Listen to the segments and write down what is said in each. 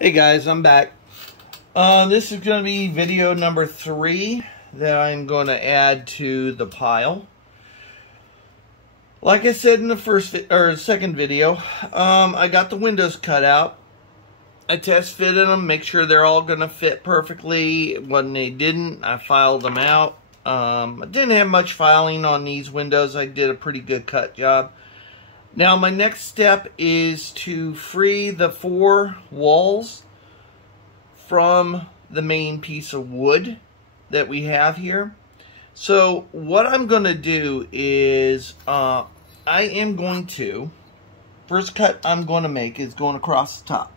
Hey guys, I'm back. This is going to be video number 3 that I'm going to add to the pile. Like I said in the second video, I got the windows cut out. I test fitted them, make sure they're all going to fit perfectly. When they didn't, I filed them out. I didn't have much filing on these windows. I did a pretty good cut job. Now my next step is to free the 4 walls from the main piece of wood that we have here. So what I'm going to do is I am going to, first cut I'm going to make is going across the top.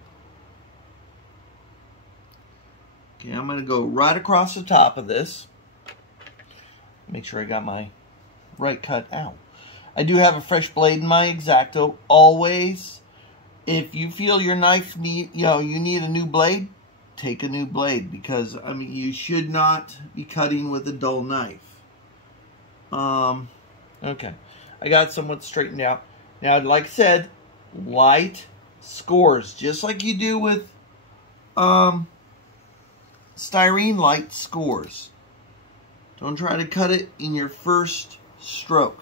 Okay, I'm going to go right across the top of this. Make sure I got my right cut out. I do have a fresh blade in my X-Acto. Always, if you feel your knife you need a new blade, take a new blade, because I mean you should not be cutting with a dull knife. Okay, I got somewhat straightened out. Now, like I said, light scores, just like you do with styrene. Light scores. Don't try to cut it in your first stroke.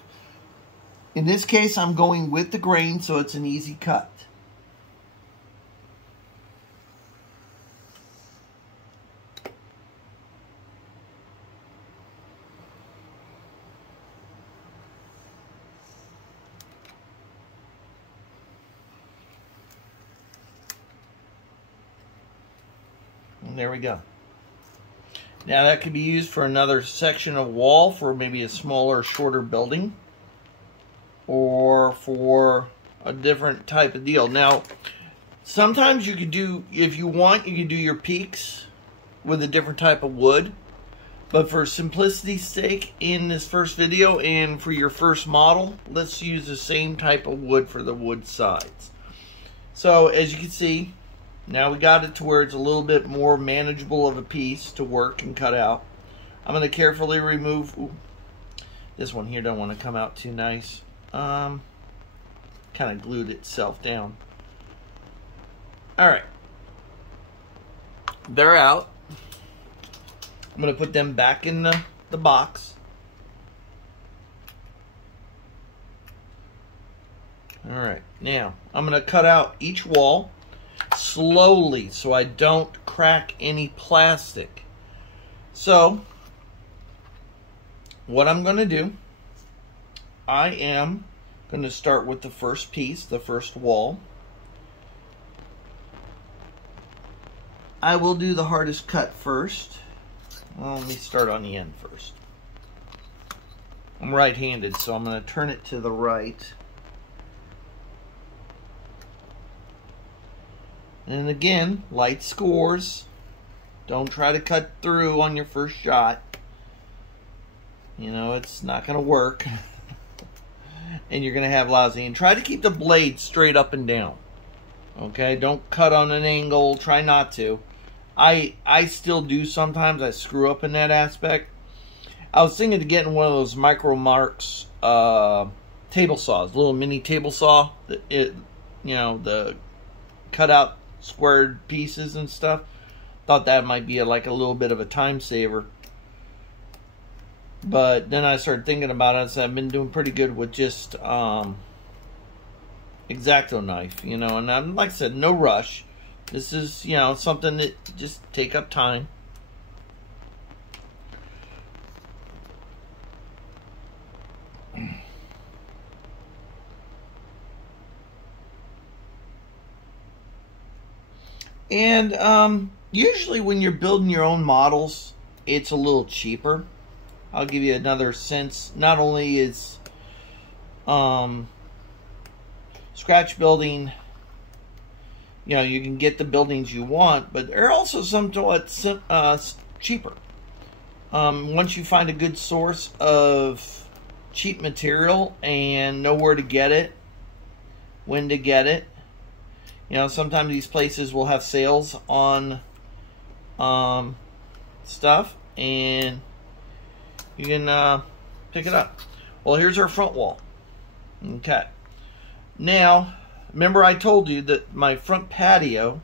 In this case, I'm going with the grain, so it's an easy cut. And there we go. Now that could be used for another section of wall for maybe a smaller, shorter building, or for a different type of deal. Now, sometimes you could do, if you want, you could do your peaks with a different type of wood. But for simplicity's sake, in this first video and for your first model, let's use the same type of wood for the wood sides. So, as you can see, now we got it to where it's a little bit more manageable of a piece to work and cut out. I'm going to carefully remove, this one here don't want to come out too nice. Kind of glued itself down. Alright. They're out. I'm going to put them back in the box. Alright. Now, I'm going to cut out each wall slowly so I don't crack any plastic. So, what I'm going to do, I am going to start with the first piece, the first wall. I will do the hardest cut first. Well, let me start on the end first. I'm right-handed, so I'm going to turn it to the right. And again, light scores. Don't try to cut through on your first shot. You know, it's not going to work. And you're going to have lousy. And try to keep the blade straight up and down. Okay? Don't cut on an angle. Try not to. I still do sometimes. I screw up in that aspect. I was thinking of getting one of those Micro Marks table saws. Little mini table saw. The cut out squared pieces and stuff. Thought that might be like a little bit of a time saver. But then I started thinking about it. So I've been doing pretty good with just X-Acto knife, and I'm, like I said, no rush. This is, something that just take up time. And usually when you're building your own models, it's a little cheaper. I'll give you another sense. Not only is scratch building, you can get the buildings you want, but they're also somewhat cheaper. Once you find a good source of cheap material and know where to get it, when to get it. Sometimes these places will have sales on stuff, and you can pick it up. Well, here's our front wall. Okay. Now, remember I told you that my front patio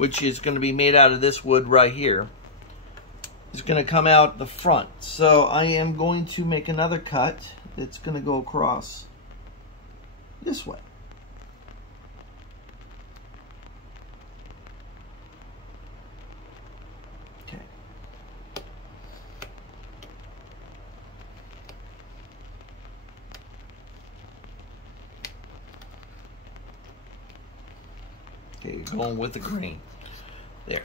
which is going to be made out of this wood right here, is going to come out the front. So I am going to make another cut that's going to go across this way. Okay. Okay, you're going with the grain. There.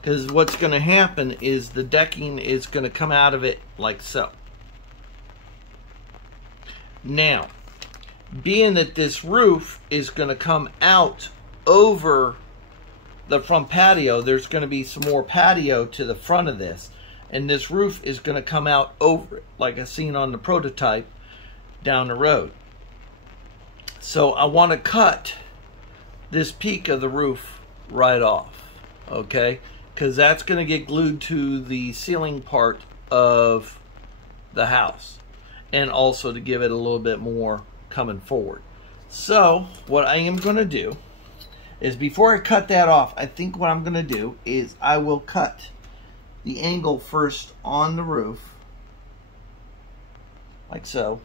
Because what's going to happen is the decking is going to come out of it like so. Now, being that this roof is going to come out over the front patio, there's going to be some more patio to the front of this. And this roof is going to come out over it, like I seen on the prototype down the road. So I want to cut this peak of the roof right off, okay? Because that's going to get glued to the ceiling part of the house, and also to give it a little bit more coming forward. So what I am going to do is, before I cut that off, I think what I'm going to do is I will cut the angle first on the roof, like so.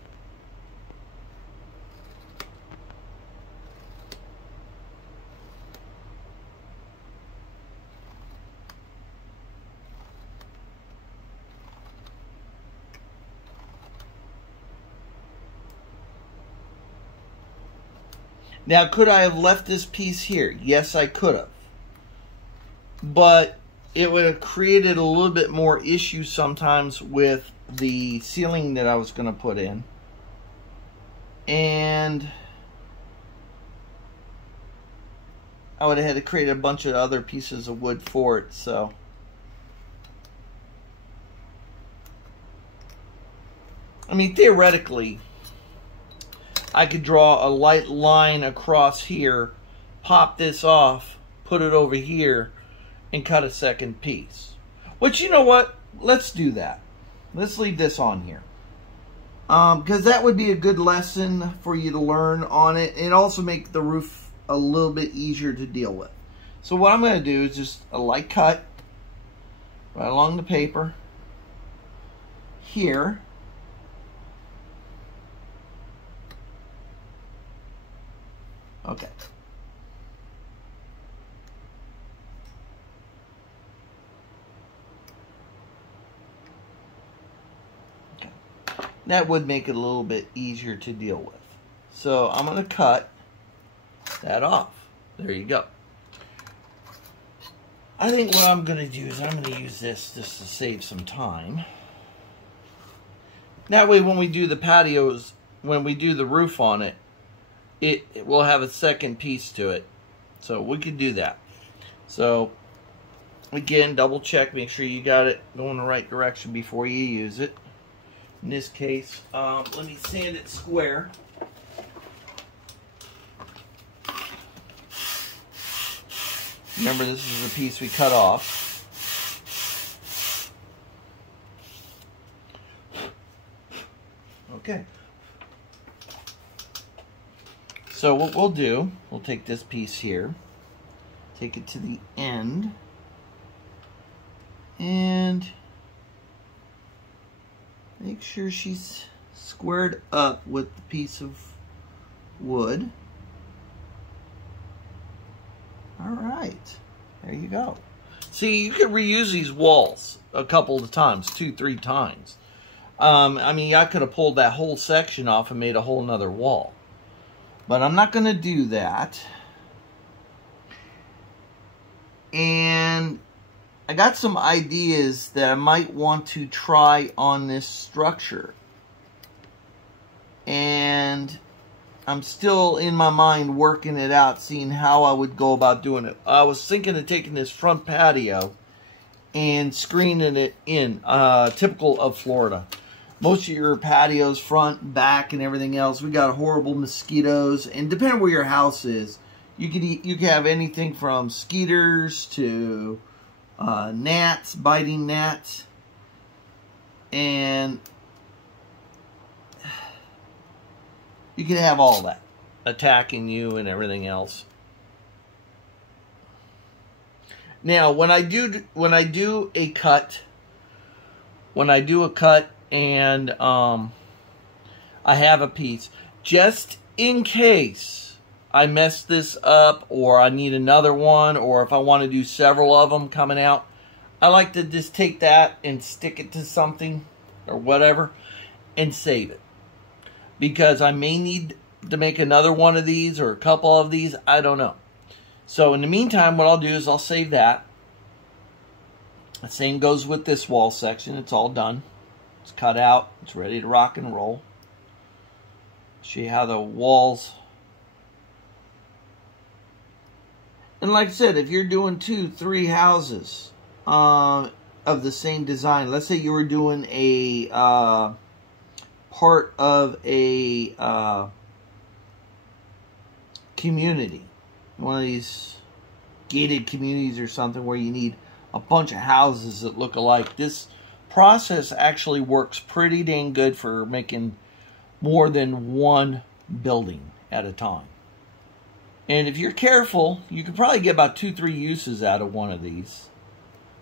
Now, could I have left this piece here? Yes, I could have. But it would have created a little bit more issue sometimes with the ceiling that I was going to put in. And I would have had to create a bunch of other pieces of wood for it, so. I mean, theoretically, I could draw a light line across here, pop this off, put it over here, and cut a second piece. Which, you know what? Let's do that. Let's leave this on here. Because that would be a good lesson for you to learn on it, and also make the roof a little bit easier to deal with. So what I'm going to do is just a light cut right along the paper here. Okay. Okay. That would make it a little bit easier to deal with. So I'm going to cut that off. There you go. I think what I'm going to do is I'm going to use this just to save some time. That way when we do the patios, when we do the roof on it, it will have a second piece to it. So we could do that. So again, double check, make sure you got it going the right direction before you use it. In this case, let me sand it square. Remember, this is the piece we cut off. Okay. So what we'll do, we'll take this piece here, take it to the end, and make sure she's squared up with the piece of wood. All right, there you go. See, you can reuse these walls a couple of times, 2-3 times. I mean, I could have pulled that whole section off and made a whole nother wall. But I'm not going to do that. And I got some ideas that I might want to try on this structure. And I'm still in my mind working it out, seeing how I would go about doing it. I was thinking of taking this front patio and screening it in, typical of Florida. Most of your patios, front, back, and everything else, we got horrible mosquitoes. And depending where your house is, you can have anything from skeeters to gnats, biting gnats, and you can have all that attacking you and everything else. Now, when I do a cut, and I have a piece, just in case I mess this up, or I need another one, or if I want to do several of them coming out, I like to just take that and stick it to something or whatever and save it, because I may need to make another one of these or a couple of these. I don't know. So in the meantime, what I'll do is I'll save that. The same goes with this wall section. It's all done. It's cut out. It's ready to rock and roll. Show you how the walls. And like I said, if you're doing 2, 3 houses of the same design, let's say you were doing a part of a community, one of these gated communities or something where you need a bunch of houses that look alike. This process actually works pretty dang good for making more than one building at a time. And if you're careful, you could probably get about 2, 3 uses out of one of these.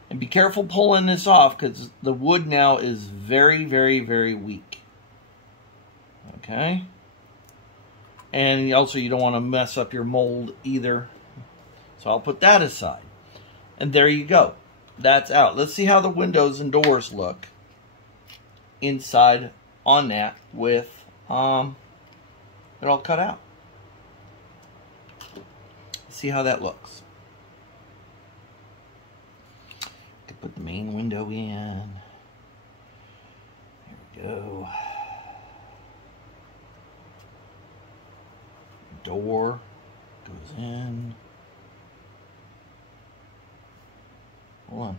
And be careful pulling this off, because the wood now is very, very, very weak. Okay? And also, you don't want to mess up your mold either. So I'll put that aside. And there you go. That's out. Let's see how the windows and doors look inside on that with it all cut out. See how that looks. Put the main window in. There we go. Door goes in. Hold on.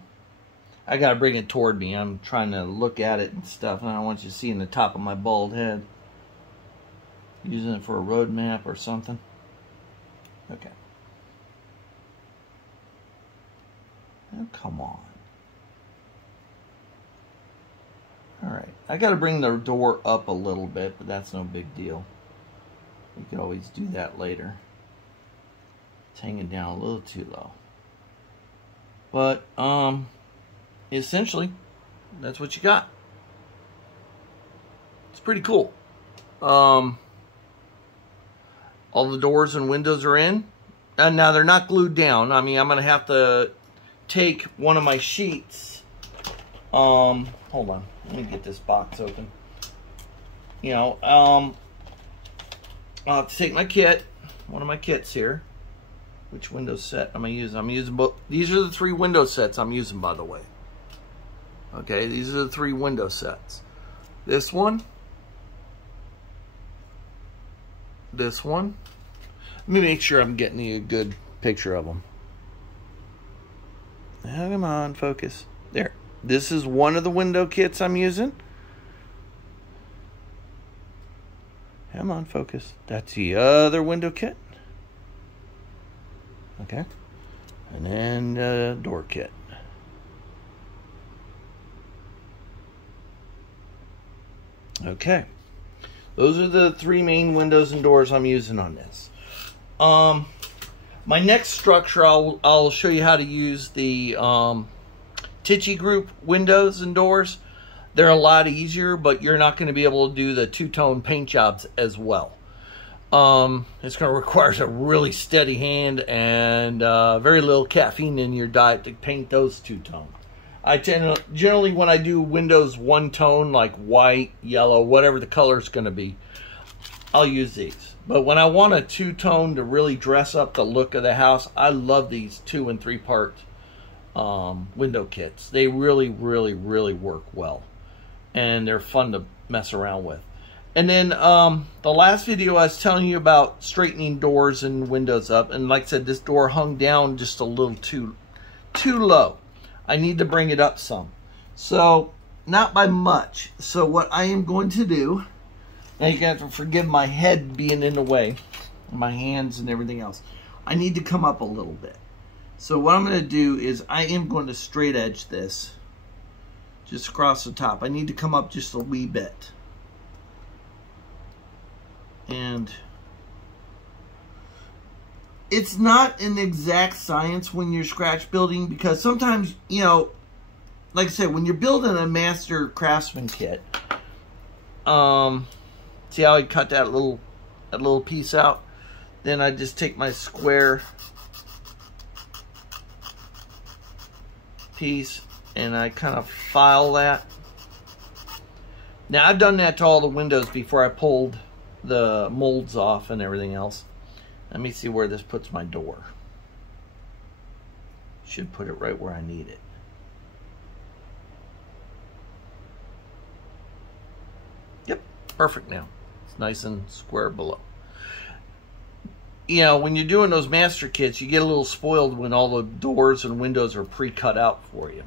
I gotta bring it toward me. I'm trying to look at it and stuff, and I don't want you to see in the top of my bald head. Using it for a road map or something. Okay. Oh, come on. Alright. I gotta bring the door up a little bit, but that's no big deal. We could always do that later. It's hanging down a little too low. But, essentially, that's what you got. It's pretty cool. All the doors and windows are in. And now they're not glued down. I mean, I'm going to have to take one of my sheets. Hold on. Let me get this box open. You know, I'll have to take my kit. One of my kits here. Which window set am I using? I'm using both. These are the 3 window sets I'm using, by the way. Okay, these are the 3 window sets. This one. This one. Let me make sure I'm getting you a good picture of them. Now, come on, focus. There. This is one of the window kits I'm using. Come on, focus. That's the other window kit. Okay. And then the door kit. Okay. Those are the 3 main windows and doors I'm using on this. My next structure, I'll show you how to use the Tichy Group windows and doors. They're a lot easier, but you're not going to be able to do the 2-tone paint jobs as well. It's going to require a really steady hand and very little caffeine in your diet to paint those 2-tone. I generally, when I do windows 1-tone, like white, yellow, whatever the color is going to be, I'll use these. But when I want a 2-tone to really dress up the look of the house, I love these 2- and 3-part window kits. They really, really, really work well. And they're fun to mess around with. And then the last video I was telling you about straightening doors and windows up. And like I said, this door hung down just a little too low. I need to bring it up some. So, not by much. So what I am going to do, now you're going to have to forgive my head being in the way, my hands and everything else. I need to come up a little bit. So what I'm going to do is I am going to straight edge this just across the top. I need to come up just a wee bit. And it's not an exact science when you're scratch building, because sometimes, you know, like I said, when you're building a master craftsman kit, see how I cut that little piece out? Then I just take my square piece and I kind of file that. Now I've done that to all the windows before I pulled the molds off and everything else. Let me see where this puts my door. Should put it right where I need it. Yep, perfect now. It's nice and square below. You know, when you're doing those master kits, you get a little spoiled when all the doors and windows are pre-cut out for you.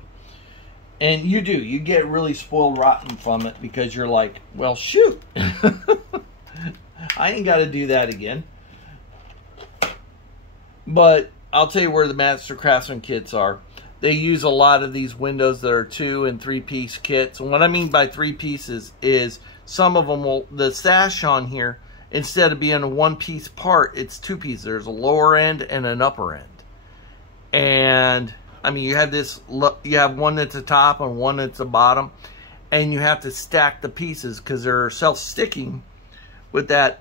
And you do. You get really spoiled rotten from it because you're like, well, shoot. I ain't got to do that again. But I'll tell you where the Master Craftsman kits are. They use a lot of these windows that are 2- and 3-piece kits. And what I mean by 3 pieces is some of them will, the sash on here, instead of being a 1-piece part, it's 2 pieces. There's a lower end and an upper end. And I mean, you have this, you have one that's the top and one that's the bottom, and you have to stack the pieces because they're self-sticking with that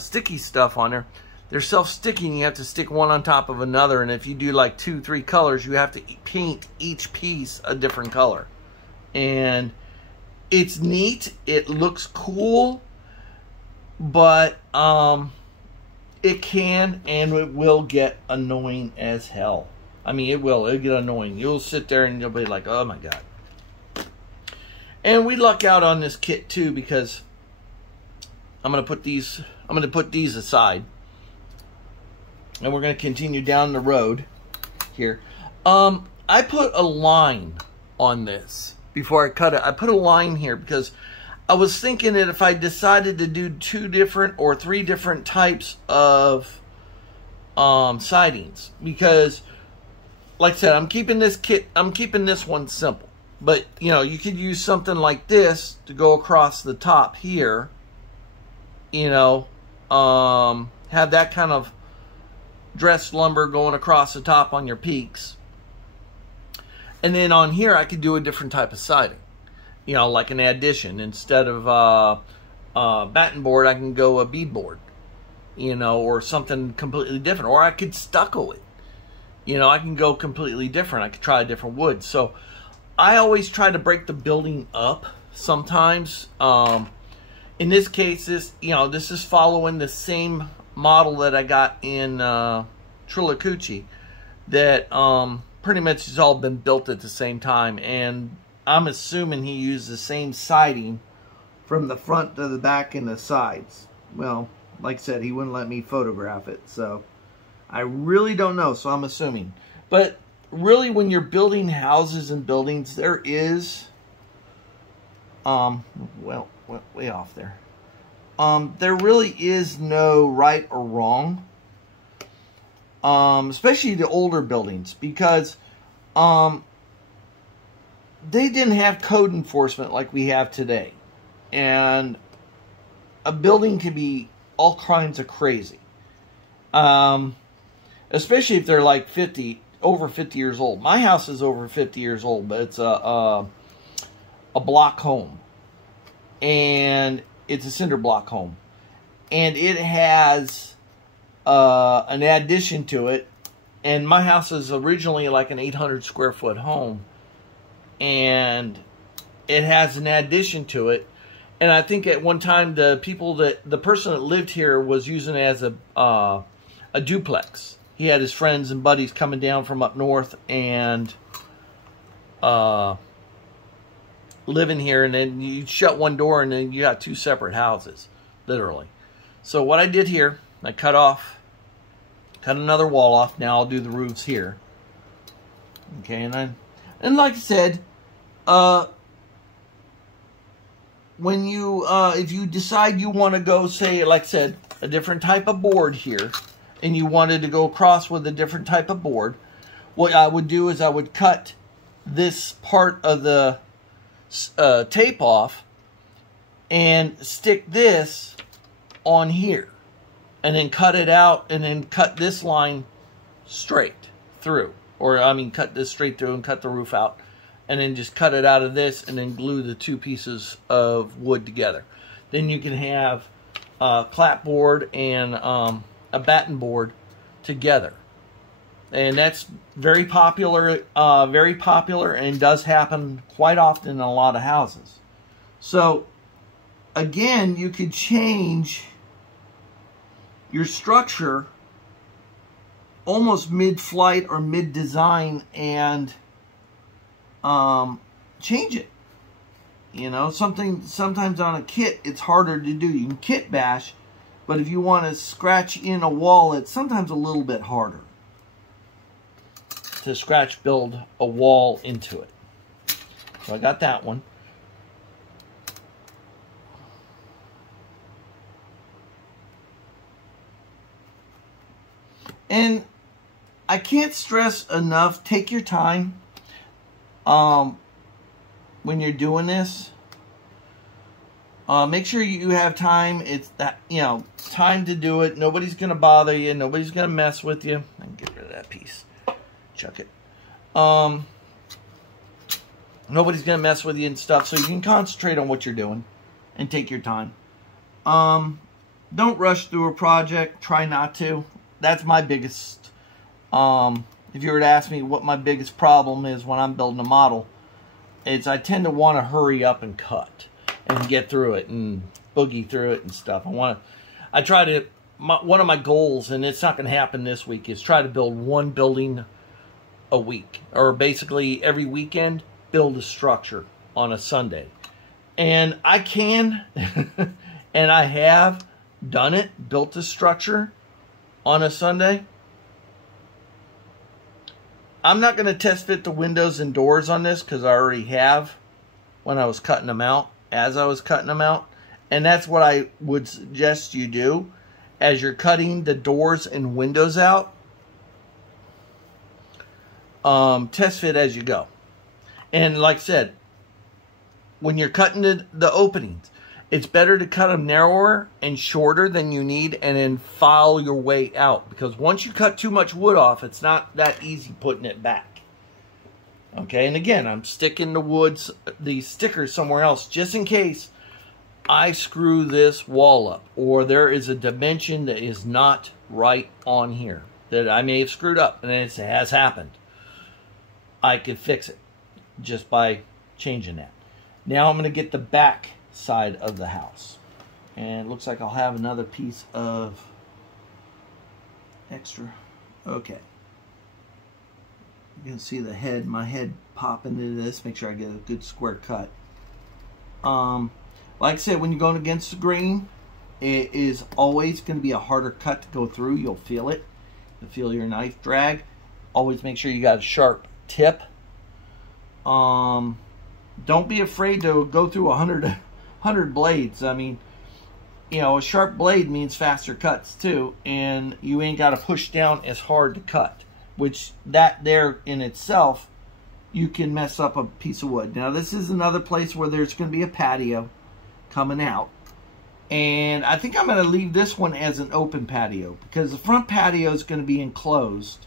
sticky stuff on there. They're self-sticking. You have to stick one on top of another, and if you do like 2, 3 colors, you have to paint each piece a different color. And it's neat. It looks cool, but it can and it will get annoying as hell. I mean, it'll get annoying. You'll sit there and you'll be like, oh my God. And we luck out on this kit too, because I'm gonna put these aside. And we're gonna continue down the road here. I put a line on this before I cut it. I put a line here because I was thinking that if I decided to do 2 different or 3 different types of sidings, because like I said, I'm keeping this one simple. But, you know, you could use something like this to go across the top here. You know, have that kind of dressed lumber going across the top on your peaks. And then on here, I could do a different type of siding. You know, like an addition. Instead of batten board, I can go a bead board. You know, or something completely different. Or I could stucco it. You know, I can go completely different. I could try a different wood. So I always try to break the building up sometimes. In this case, this is following the same model that I got in Trillacucci, that pretty much has all been built at the same time. And I'm assuming he used the same siding from the front to the back and the sides. Well, like I said, he wouldn't let me photograph it, so I really don't know, so I'm assuming. But really, when you're building houses and buildings, there is, well, way off there. There really is no right or wrong, especially the older buildings, because they didn't have code enforcement like we have today. And a building can be all kinds of crazy. Especially if they're like over 50 years old. My house is over 50 years old, but it's a block home. And it's a cinder block home. And it has an addition to it. And my house is originally like an 800 square foot home. And it has an addition to it. And I think at one time the person that lived here was using it as a duplex. He had his friends and buddies coming down from up north and living here, and then you shut one door and then you got 2 separate houses, literally. So what I did here, I cut another wall off. Now I'll do the roofs here. Okay, and like I said, when you if you decide you want to go, say, like I said, a different type of board here, and you wanted to go across with a different type of board, what I would do is I would cut this part of the tape off and stick this on here. and then cut it out, and then cut this line straight through. Or, I mean, cut this straight through and cut the roof out. And then just cut it out of this and then glue the two pieces of wood together. Then you can have a clapboard and a batten board together. And that's very popular and does happen quite often in a lot of houses. So, again, you could change your structure almost mid-flight or mid-design and change it. You know, sometimes on a kit it's harder to do. You can kit bash, but if you want to scratch in a wall, it's sometimes a little bit harder to scratch build a wall into it. So I got that one. And I can't stress enough, take your time when you're doing this. Make sure you have time. It's that, you know, time to do it. Nobody's going to bother you. Nobody's going to mess with you. I can get rid of that piece. Chuck it. Nobody's going to mess with you and stuff, so you can concentrate on what you're doing and take your time. Don't rush through a project. Try not to. That's my biggest, if you were to ask me what my biggest problem is when I'm building a model, it's I tend to want to hurry up and cut and get through it and boogie through it and stuff. One of my goals, and it's not going to happen this week, is try to build one building a week, or basically every weekend build a structure on a Sunday. And I can, and I have done it, built a structure on a Sunday. I'm not going to test fit the windows and doors on this because I already have when I was cutting them out, as I was cutting them out. And that's what I would suggest you do as you're cutting the doors and windows out. Test fit as you go. And like I said, when you're cutting the openings, it's better to cut them narrower and shorter than you need and then file your way out. Because once you cut too much wood off, it's not that easy putting it back. Okay, and again, I'm sticking the stickers somewhere else just in case I screw this wall up or there is a dimension that is not right on here that I may have screwed up, and it has happened. I could fix it just by changing that. Now I'm going to get the back side of the house, and it looks like I'll have another piece of extra. Okay, you can see the head, my head pop into this. Make sure I get a good square cut. Like I said, when you're going against the grain, it is always going to be a harder cut to go through. You'll feel it. You'll feel your knife drag. Always make sure you got a sharp tip. Don't be afraid to go through 100 blades. I mean, you know, a sharp blade means faster cuts too, and you ain't got to push down as hard to cut, which that there in itself, you can mess up a piece of wood. Now this is another place where there's going to be a patio coming out, and I think I'm going to leave this one as an open patio because the front patio is going to be enclosed,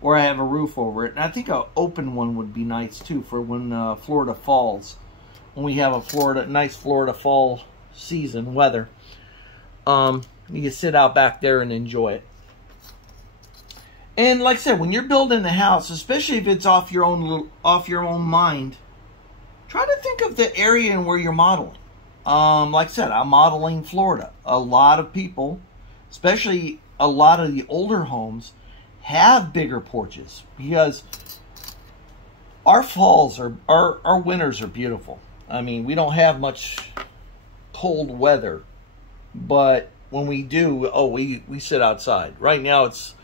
or I have a roof over it. And I think an open one would be nice too for when Florida falls. When we have a nice Florida fall season weather. You can sit out back there and enjoy it. And like I said, when you're building the house, especially if it's off your own mind, try to think of the area and where you're modeling. Like I said, I'm modeling Florida. A lot of people, especially a lot of the older homes, have bigger porches because our falls are our winters are beautiful. I mean, we don't have much cold weather, but when we do, oh, we sit outside. Right now it's,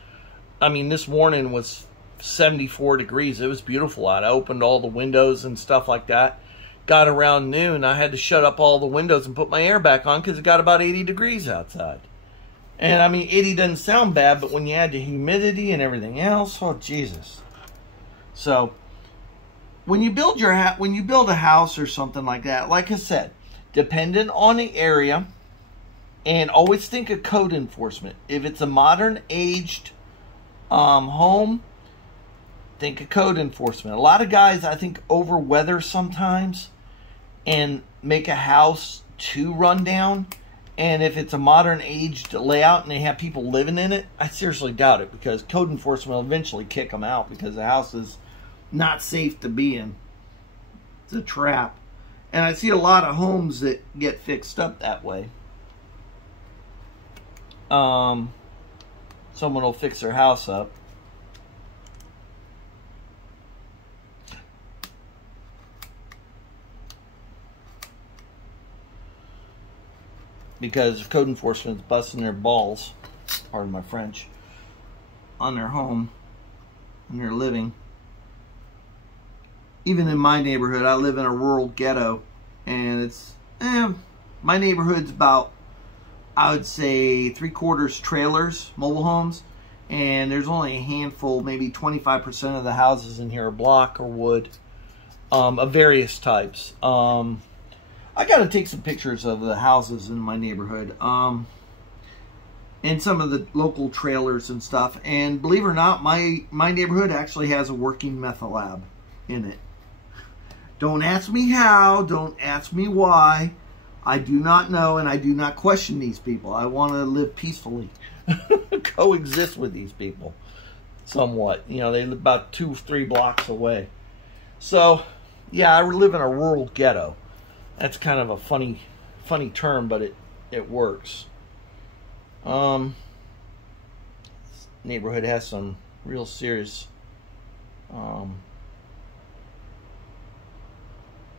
I mean, this morning was 74 degrees. It was beautiful out. I opened all the windows and stuff like that. Got around noon, I had to shut up all the windows and put my air back on because it got about 80 degrees outside. And I mean, 80 doesn't sound bad, but when you add the humidity and everything else, oh Jesus. So when you build a house or something like that, like I said, dependent on the area, And always think of code enforcement. If it's a modern aged home, think of code enforcement. A lot of guys, I think, over weather sometimes and make a house too run down. And if it's a modern aged layout and they have people living in it, I seriously doubt it, because code enforcement will eventually kick them out because the house is not safe to be in. It's a trap. And I see a lot of homes that get fixed up that way. Someone will fix their house up. Because code enforcement's busting their balls, pardon my French, on their home, on their living. Even in my neighborhood, I live in a rural ghetto, and it's, my neighborhood's about, I would say, 3/4 trailers, mobile homes, and there's only a handful, maybe 25% of the houses in here are block or wood, of various types. I got to take some pictures of the houses in my neighborhood, and some of the local trailers and stuff. And believe it or not, my neighborhood actually has a working meth lab in it. Don't ask me how, don't ask me why. I do not know, and I do not question these people. I want to live peacefully, coexist with these people somewhat. You know, they live about 2-3 blocks away. So, yeah, I live in a rural ghetto. That's kind of a funny term, but it works. This neighborhood has some real serious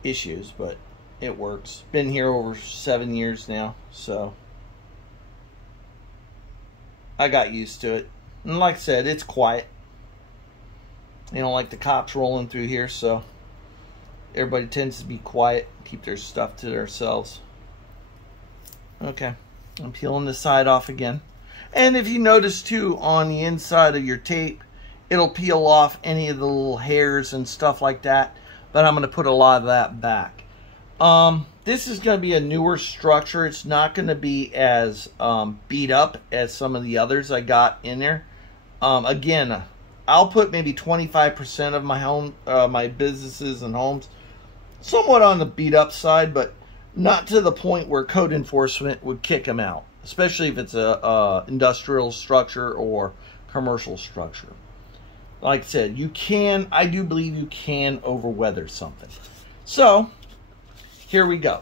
issues, but it works. Been here over 7 years now, so I got used to it. And like I said, it's quiet. They don't like the cops rolling through here, so everybody tends to be quiet, keep their stuff to themselves. Okay, I'm peeling the side off again. And if you notice too, on the inside of your tape, it'll peel off any of the little hairs and stuff like that. But I'm going to put a lot of that back. This is going to be a newer structure. It's not going to be as beat up as some of the others I got in there. Again, I'll put maybe 25% of my home, my businesses and homes somewhat on the beat up side, but not to the point where code enforcement would kick them out, especially if it's a industrial structure or commercial structure. Like I said, you can, I do believe you can overweather something. So, here we go.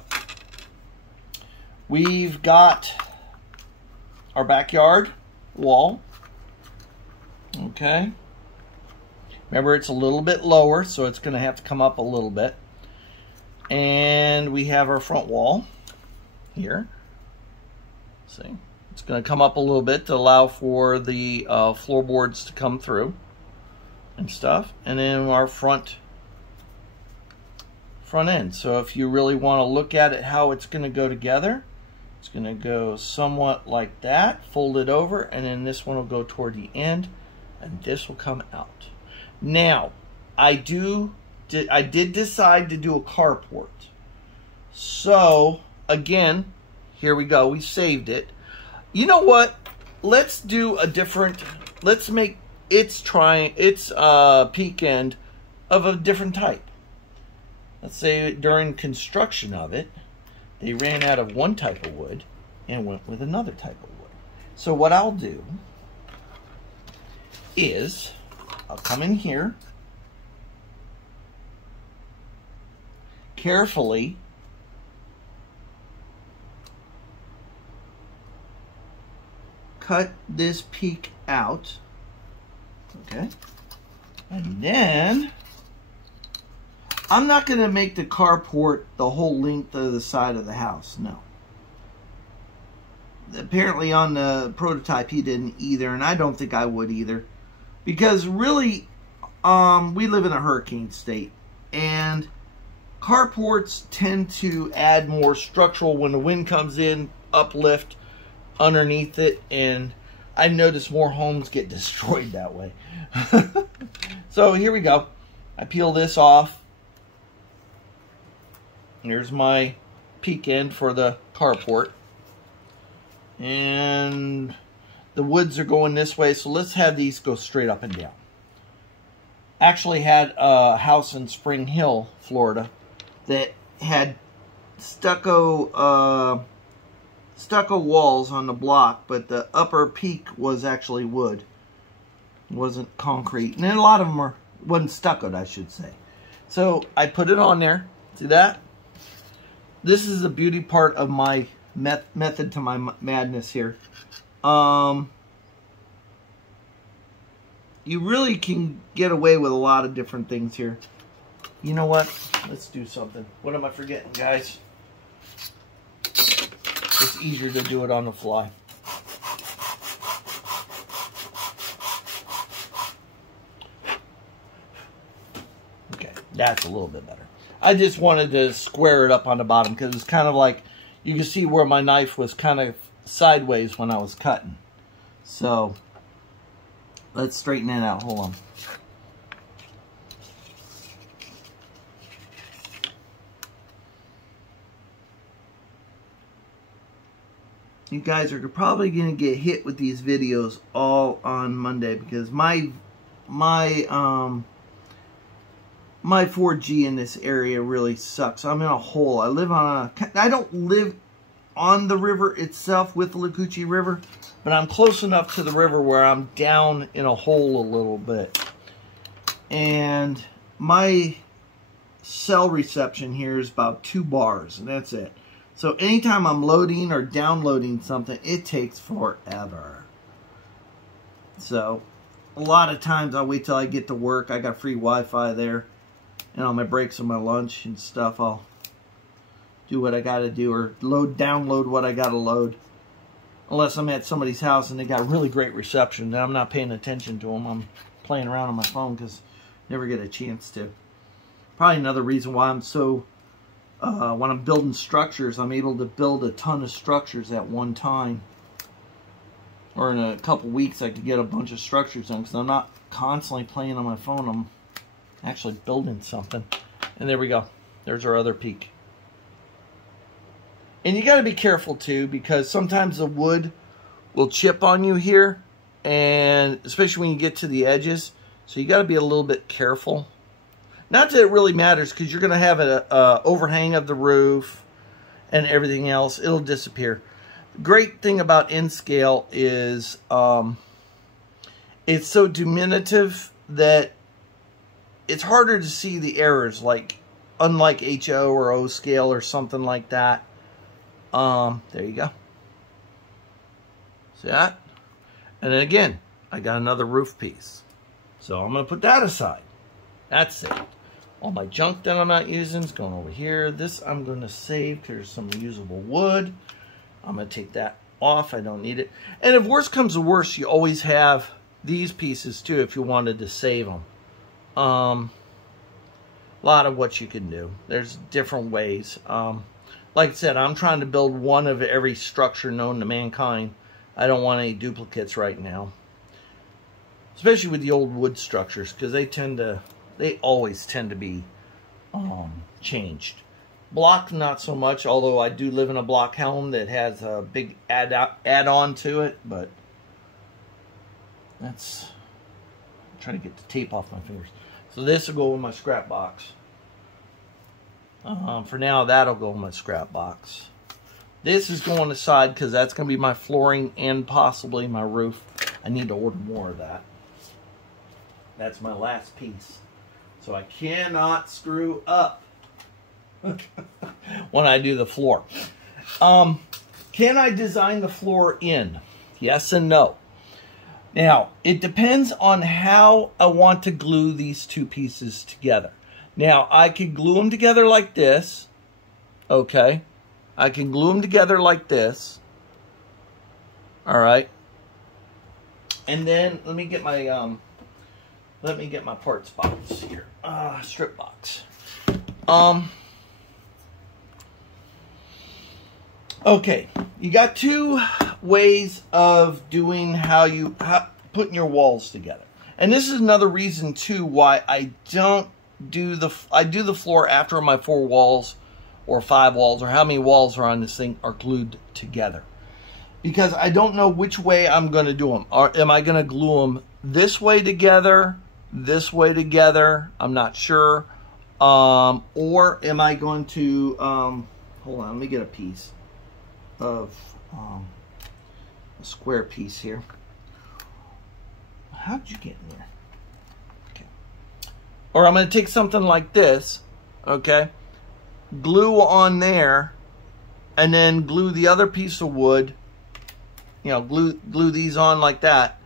We've got our backyard wall. Okay. Remember, it's a little bit lower, so it's going to have to come up a little bit. And we have our front wall here. See, it's going to come up a little bit to allow for the floorboards to come through and stuff. And then our front end. So if you really want to look at it, how it's going to go together, it's going to go somewhat like that, fold it over, and then this one will go toward the end, and this will come out. Now, I did decide to do a carport. So, again, here we go. We saved it. You know what? Let's do a different, let's make its peak end of a different type. Let's say during construction of it, they ran out of one type of wood and went with another type of wood. So what I'll do is I'll come in here, carefully cut this peak out, okay, and then I'm not going to make the carport the whole length of the side of the house, no. Apparently on the prototype he didn't either, and I don't think I would either. Because really, we live in a hurricane state, and carports tend to add more structural when the wind comes in, uplift underneath it, and I noticed more homes get destroyed that way. So here we go. I peel this off. Here's my peak end for the carport. And the woods are going this way, so let's have these go straight up and down. Actually had a house in Spring Hill, Florida, that had stucco walls on the block, but the upper peak was actually wood. It wasn't concrete. And then a lot of them wasn't stuccoed, I should say. So I put it on there. See that? This is the beauty part of my method to my madness here. You really can get away with a lot of different things here. You know what? Let's do something. What am I forgetting, guys? It's easier to do it on the fly. Okay, that's a little bit better. I just wanted to square it up on the bottom because it's kind of like, you can see where my knife was kind of sideways when I was cutting. So, let's straighten it out. Hold on. You guys are probably going to get hit with these videos all on Monday because my 4G in this area really sucks. I'm in a hole. I don't live on the river itself with the Lacoochee River, but I'm close enough to the river where I'm down in a hole a little bit. And my cell reception here is about 2 bars, and that's it. So anytime I'm loading or downloading something, it takes forever. So a lot of times I'll wait till I get to work. I got free Wi-Fi there. And on my breaks and my lunch and stuff, I'll do what I got to do or download what I got to load. Unless I'm at somebody's house and they got really great reception, then I'm not paying attention to them. I'm playing around on my phone because I never get a chance to. Probably another reason why I'm so... when I'm building structures, I'm able to build a ton of structures at one time. Or in a couple weeks, I could get a bunch of structures done because I'm not constantly playing on my phone. I'm actually building something. And there we go. There's our other peak. And you got to be careful too, because sometimes the wood will chip on you here, and especially when you get to the edges. So you got to be a little bit careful. Not that it really matters, because you're going to have an overhang of the roof and everything else. It'll disappear. The great thing about N-Scale is it's so diminutive that it's harder to see the errors, like unlike HO or O-Scale or something like that. There you go. See that? And then again, I got another roof piece. So I'm going to put that aside. That's it. All my junk that I'm not using is going over here. This I'm going to save because there's some usable wood. I'm going to take that off. I don't need it. And if worse comes to worse, you always have these pieces too if you wanted to save them. A lot of what you can do. There's different ways. Like I said, I'm trying to build one of every structure known to mankind. I don't want any duplicates right now. Especially with the old wood structures, because they always tend to be changed. Block, not so much, although I do live in a block home that has a big add-on to it, but that's... I'm trying to get the tape off my fingers. So this will go in my scrap box. For now, that'll go in my scrap box. This is going aside because that's going to be my flooring and possibly my roof. I need to order more of that. That's my last piece. So I cannot screw up when I do the floor. Can I design the floor in? Yes and no. Now, it depends on how I want to glue these two pieces together. Now, I could glue them together like this. Okay. I can glue them together like this. All right. And then let me get my parts box here. Strip box. Okay, you got two ways of doing putting your walls together. And this is another reason too why I don't do the floor after my 4 walls or 5 walls or how many walls are on this thing are glued together. because I don't know which way I'm going to do them. Or am I going to glue them this way together, this way together? I'm not sure. Or am I going to, hold on, let me get a piece of a square piece here. How did you get in there? Okay. Or I'm going to take something like this, okay, glue on there, and then glue the other piece of wood, you know, glue these on like that,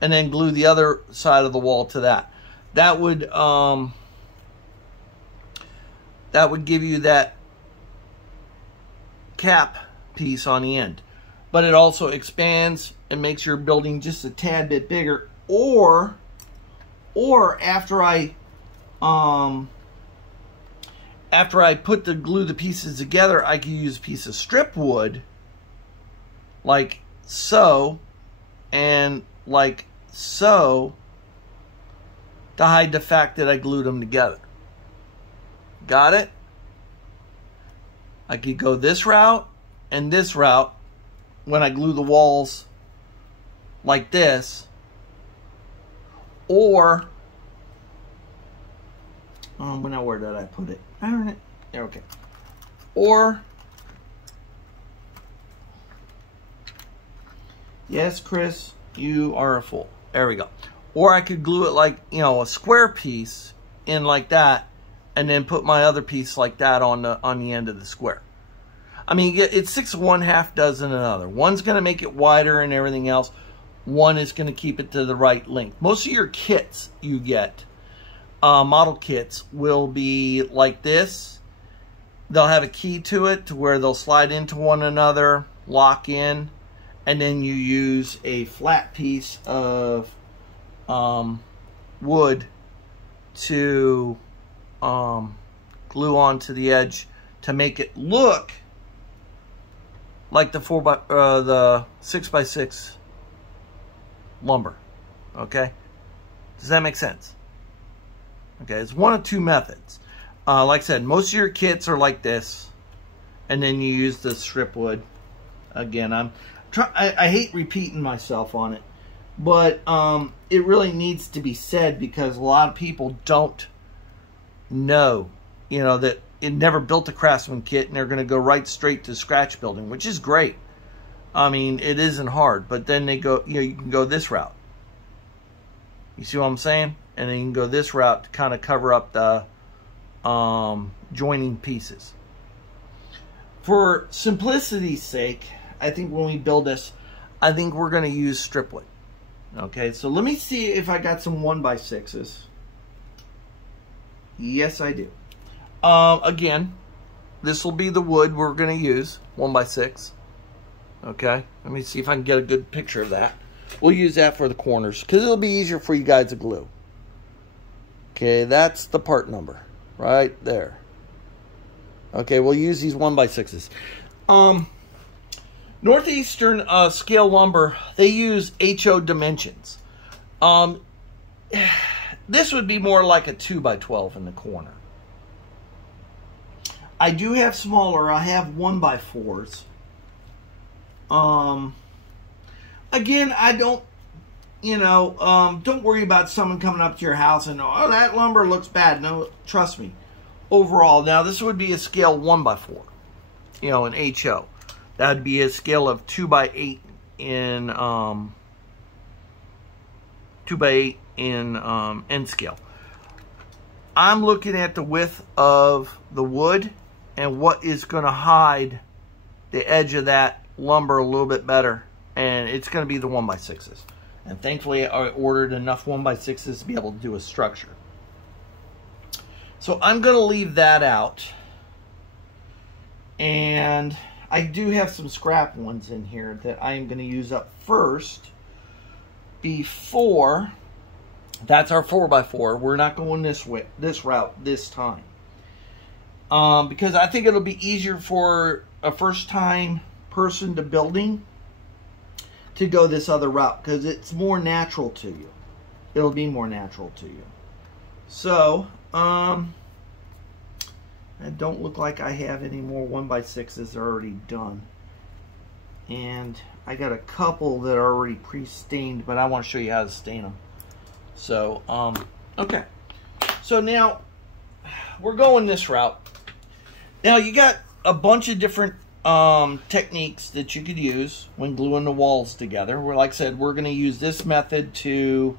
and then glue the other side of the wall to that. That would give you that cap piece on the end. But it also expands and makes your building just a tad bit bigger. Or after I put glue the pieces together, I can use a piece of strip wood like so and like so to hide the fact that I glued them together. Got it? I could go this route and this route when I glue the walls like this, or now where did I put it? Darn it. There, okay. Or, yes, Chris, you are a fool. There we go. Or I could glue it like, you know, a square piece in like that, and then put my other piece like that on the end of the square. I mean, it's 6 of one, half dozen another. One's going to make it wider and everything else. One is going to keep it to the right length. Most of your kits you get, model kits, will be like this. They'll have a key to it to where they'll slide into one another, lock in, and then you use a flat piece of wood to glue onto the edge to make it look like the 6x6 lumber. Okay, does that make sense? Okay, it's one of two methods. Like I said, most of your kits are like this, and then you use the strip wood. Again, I hate repeating myself on it, but it really needs to be said because a lot of people don't know, you know, that it never built a Craftsman kit and they're going to go right straight to scratch building, which is great. I mean, it isn't hard, but then they go, you know, you can go this route. You see what I'm saying? And then you can go this route to kind of cover up the joining pieces. For simplicity's sake, I think when we build this, I think we're going to use strip wood. Okay, so let me see if I got some 1x6s. Yes, I do. Again, this will be the wood we're going to use, 1x6. Okay, let me see if I can get a good picture of that. We'll use that for the corners because it'll be easier for you guys to glue. Okay, that's the part number right there. Okay, we'll use these 1x6s. Northeastern scale lumber, they use HO dimensions. This would be more like a 2x12 in the corner. I do have smaller. I have 1x4s. Again, I don't, you know, don't worry about someone coming up to your house and, oh, that lumber looks bad. No, trust me. Overall, now this would be a scale 1x4, you know, an HO. That'd be a scale of 2x8 in, 2x8 in N scale. I'm looking at the width of the wood and what is going to hide the edge of that lumber a little bit better, and it's going to be the 1x6s. And thankfully I ordered enough 1x6s to be able to do a structure. So I'm going to leave that out, and I do have some scrap ones in here that I am going to use up first before. That's our 4x4. We're not going this route this time, because I think it'll be easier for a first-time person to building to go this other route because it's more natural to you. It'll be more natural to you. So, I don't look like I have any more 1x6s already done. And I got a couple that are already pre-stained, but I want to show you how to stain them. So, okay. So now, we're going this route. Now, you got a bunch of different techniques that you could use when gluing the walls together. Where, like I said, we're going to use this method to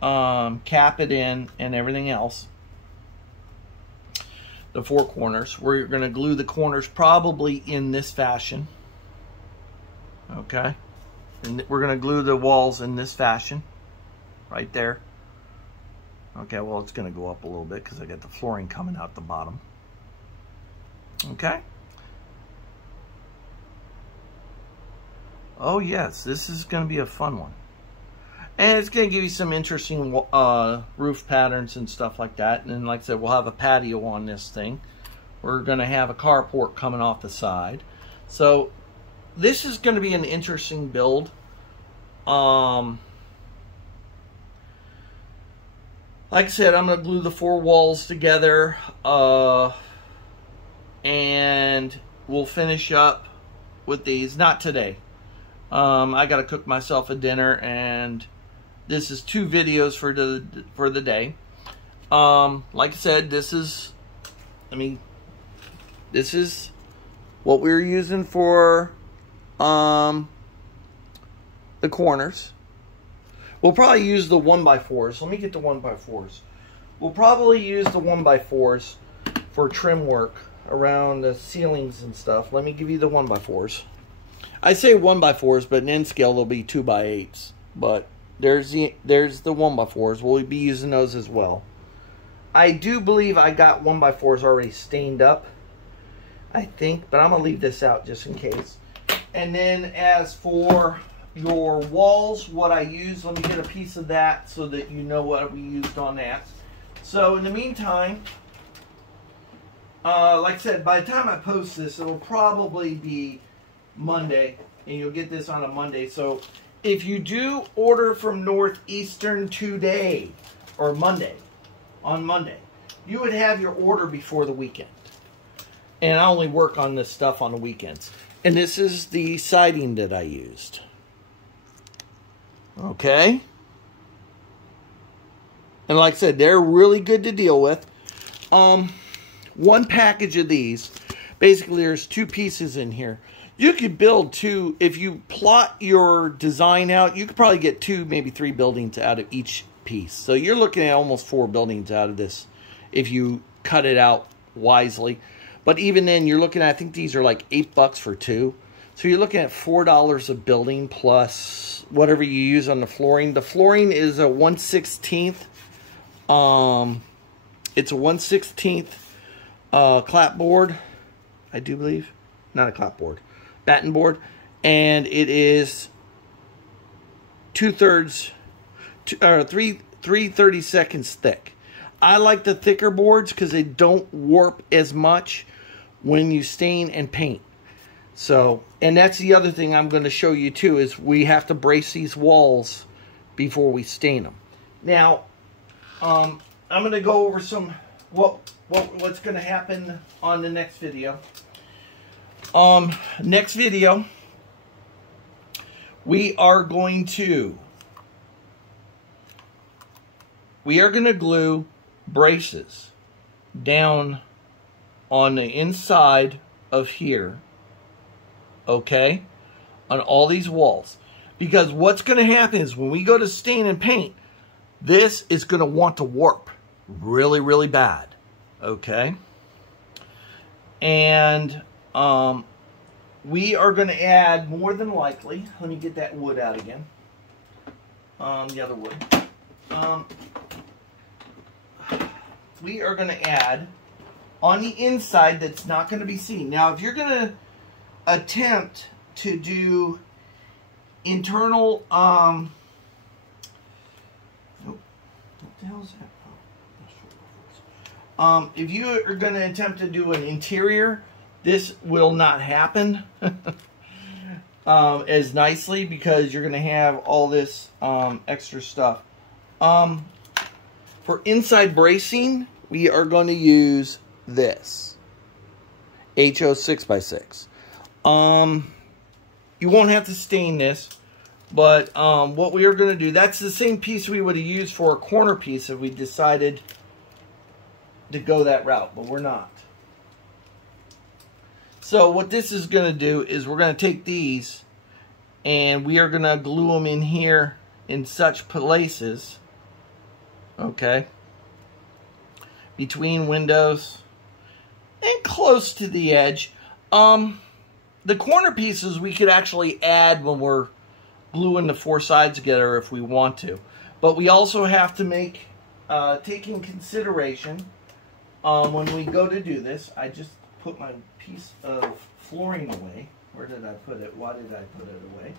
cap it in and everything else. The four corners. We're going to glue the corners probably in this fashion. Okay. And we're going to glue the walls in this fashion. Right there. Okay, well, it's going to go up a little bit because I got the flooring coming out the bottom. Okay. Oh, yes, this is going to be a fun one. And it's going to give you some interesting roof patterns and stuff like that. And then, like I said, we'll have a patio on this thing. We're going to have a carport coming off the side. So, this is going to be an interesting build. Like I said, I'm going to glue the four walls together. And we'll finish up with these. Not today. I got to cook myself a dinner, and this is 2 videos for the day. Like I said, this is what we're using for the corners. We'll probably use the 1x4s. Let me get the 1x4s. We'll probably use the 1x4s for trim work around the ceilings and stuff. Let me give you the 1x4s. I say 1x4s, but in N scale they'll be 2x8s. But there's the 1x4s. We'll be using those as well. I do believe I got 1x4s already stained up, I think, but I'm gonna leave this out just in case. And then as for your walls, what I use, let me get a piece of that so that you know what we used on that. So in the meantime, like I said, by the time I post this, it'll probably be Monday, and you'll get this on a Monday. So if you do order from Northeastern today, or on Monday, you would have your order before the weekend. And I only work on this stuff on the weekends. And this is the siding that I used. Okay. And like I said, they're really good to deal with. One package of these, basically there's 2 pieces in here. You could build 2, if you plot your design out, you could probably get 2, maybe 3 buildings out of each piece. So you're looking at almost 4 buildings out of this if you cut it out wisely. But even then, you're looking at, I think these are like $8 for 2. So you're looking at $4 a building plus whatever you use on the flooring. The flooring is a 1/16. It's a 1/16 clapboard, I do believe. Not a clapboard, batten board, and it is 2/3 or 3/32 thick. I like the thicker boards because they don't warp as much when you stain and paint. So, and that's the other thing I'm going to show you too, is we have to brace these walls before we stain them. Now, I'm going to go over some what's going to happen on the next video. Next video, we are going to glue braces down on the inside of here, okay, on all these walls. Because what's going to happen is when we go to stain and paint, this is going to want to warp really, really bad, okay? And we are going to add, more than likely, let me get that wood out again, the other wood. We are going to add on the inside that's not going to be seen. Now, if you're going to attempt to do internal, what the hell is that? If you are going to attempt to do an interior, this will not happen as nicely because you're going to have all this extra stuff. For inside bracing, we are going to use this HO 6x6. you won't have to stain this. But what we are going to do, that's the same piece we would have used for a corner piece if we decided to go that route, but we're not. So what this is going to do is we're going to take these and we are going to glue them in here in such places, okay, between windows and close to the edge. The corner pieces we could actually add when we're gluing the four sides together if we want to, but we also have to make take in consideration when we go to do this. I just put my piece of flooring away. Where did I put it? Why did I put it away?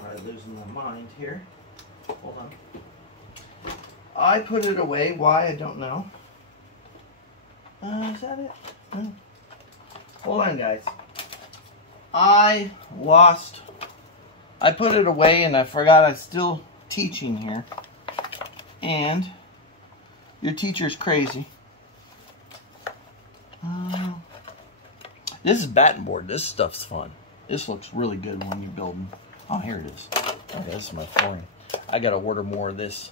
I'm losing my mind here. Hold on. I put it away. Why? I don't know. Is that it? No. Hold on, guys. I put it away and I forgot I'm still teaching here. And your teacher's crazy. This is batten board. This stuff's fun. This looks really good when you're building. Oh, here it is. Okay, this is my flooring. I gotta order more of this.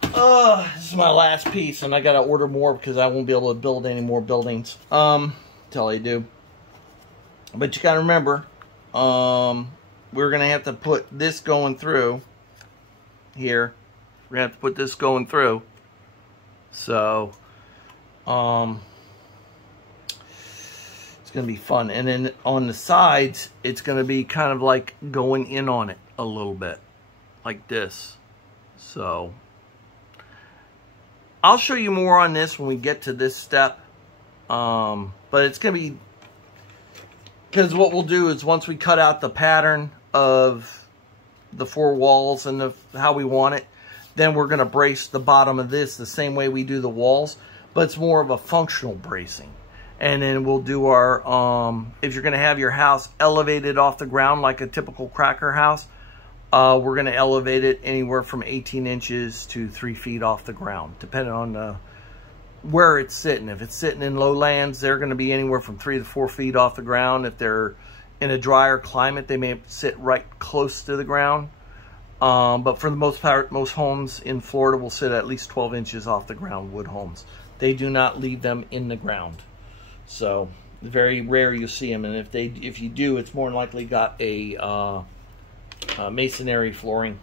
This is my last piece, and I gotta order more because I won't be able to build any more buildings till I do. But you gotta remember, we're gonna have to put this going through here. We're gonna have to put this going through. So, it's going to be fun. And then on the sides, it's going to be kind of like going in on it a little bit. Like this. So, I'll show you more on this when we get to this step. But it's going to be... Because what we'll do is once we cut out the pattern of the four walls and how we want it, then we're going to brace the bottom of this the same way we do the walls. But it's more of a functional bracing. And then we'll do our, if you're going to have your house elevated off the ground like a typical cracker house, we're going to elevate it anywhere from 18 inches to 3 feet off the ground, depending on where it's sitting. If it's sitting in lowlands, they're going to be anywhere from 3 to 4 feet off the ground. If they're in a drier climate, they may sit right close to the ground. But for the most part, most homes in Florida will sit at least 12 inches off the ground, wood homes. They do not leave them in the ground. So, very rare you see them, and if you do, it's more than likely got a masonry flooring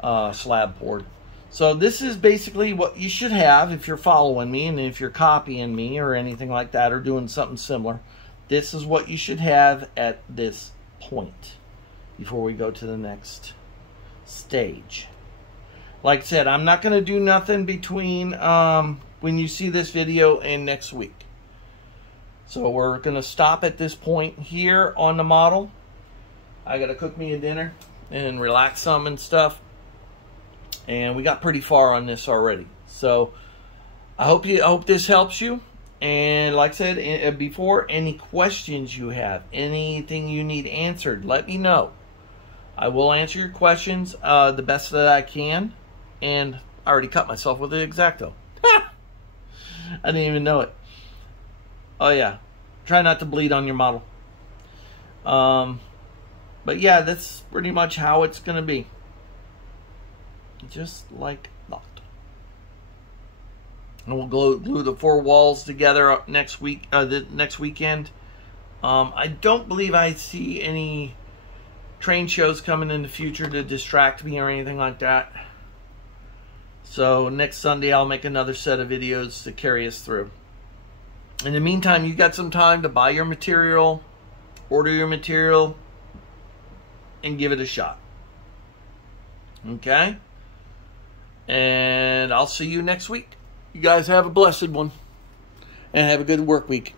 slab poured. So this is basically what you should have if you're following me, and if you're copying me or anything like that, or doing something similar. This is what you should have at this point before we go to the next stage. Like I said, I'm not going to do nothing between when you see this video and next week. So we're going to stop at this point here on the model. I got to cook me a dinner and relax some and stuff. And we got pretty far on this already. So I hope this helps you. And like I said before, any questions you have, anything you need answered, let me know. I will answer your questions the best that I can. And I already cut myself with the X-Acto. I didn't even know it. Oh yeah, try not to bleed on your model. But yeah, that's pretty much how it's gonna be. Just like that. And we'll glue the four walls together next week. The next weekend. I don't believe I see any train shows coming in the future to distract me or anything like that. So next Sunday I'll make another set of videos to carry us through. In the meantime, you got some time to buy your material, order your material, and give it a shot. Okay? And I'll see you next week. You guys have a blessed one. And have a good work week.